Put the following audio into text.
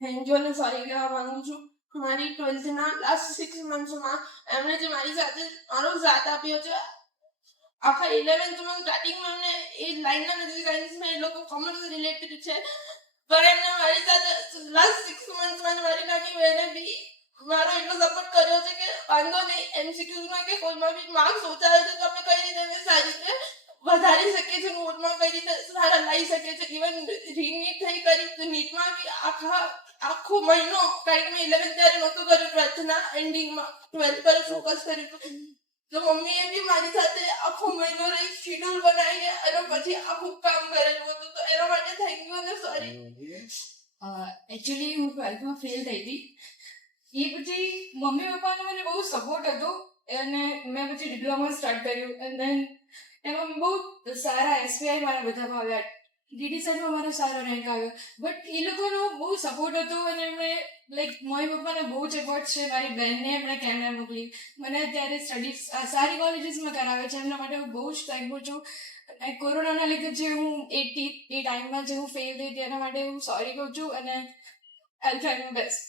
એન્જોને sorry કહેવા માંગુ છું. મારી 12થના લાસ્ટ 6 મંથ્સમાં એમણે જે મારી સાથે મારો સાથ આપ્યો છે, આખા 11થમાં સ્ટાર્ટિંગમાં એમને એ લાઈનના નથી સાયન્સમાં એ લોકો કોમર્સ રિલેટેડ છે, પણ એમને મારી સાથે લાસ્ટ 6 મંથ્સમાં મારી નાની બહેને બી મારો એટલો સપોર્ટ કર્યો છે કે વાંધો નહીં, એમસીક્યુઝમાં કે કોઈમાં બી માર્ક્સ ઓછા આવે છે તો આપણે કઈ રીતે એને સારી રીતે વધારી શકીએ છીએ, નોટમાં કઈ રીતે સારા લાવી શકીએ છીએ. ઇવન રીનીટ થઈ કરી તો નીટમાં બી આખો મહિનો કંઈક મેં 11th ત્યારે નહોતું કર્યું, 12થના એન્ડિંગમાં 12th પર ફોકસ કર્યું. તો મમ્મીએ બી મારી સાથે આખો મહિનો રહી શેડ્યુલ બનાવીને અને પછી આખું કામ કરેલું હતું. તો એના માટે થેન્ક યુ અને સોરી. એકચ્યુઅલી હું 12થમાં ફેલ થઈ હતી. એ પછી મમ્મી પપ્પાનો મને બહુ સપોર્ટ હતો અને મેં પછી ડિપ્લોમા સ્ટાર્ટ કર્યું અને દેન એમાં બહુ સારા એસબીઆઈ મારા બધામાં આવ્યા, ડીડીસરમાં મારો સારો રેન્ક આવ્યો. બટ એ લોકોનો બહુ સપોર્ટ હતો અને એમણે લાઈક મમ્મી પપ્પાનો બહુ જ સપોર્ટ છે. મારી બહેનને એમણે કેનેડા મોકલી, મને અત્યારે સ્ટડીઝ સારી કોલેજીસમાં કરાવે છે, એમના માટે હું બહુ જ થેન્કફુલ છું. અને કોરોનાના લીધે જે હું એ ટાઈમમાં જે હું ફેલ થઈ હતી એના માટે હું સોરી કહું છું અને આઈ ટ્રાય માય બેસ્ટ.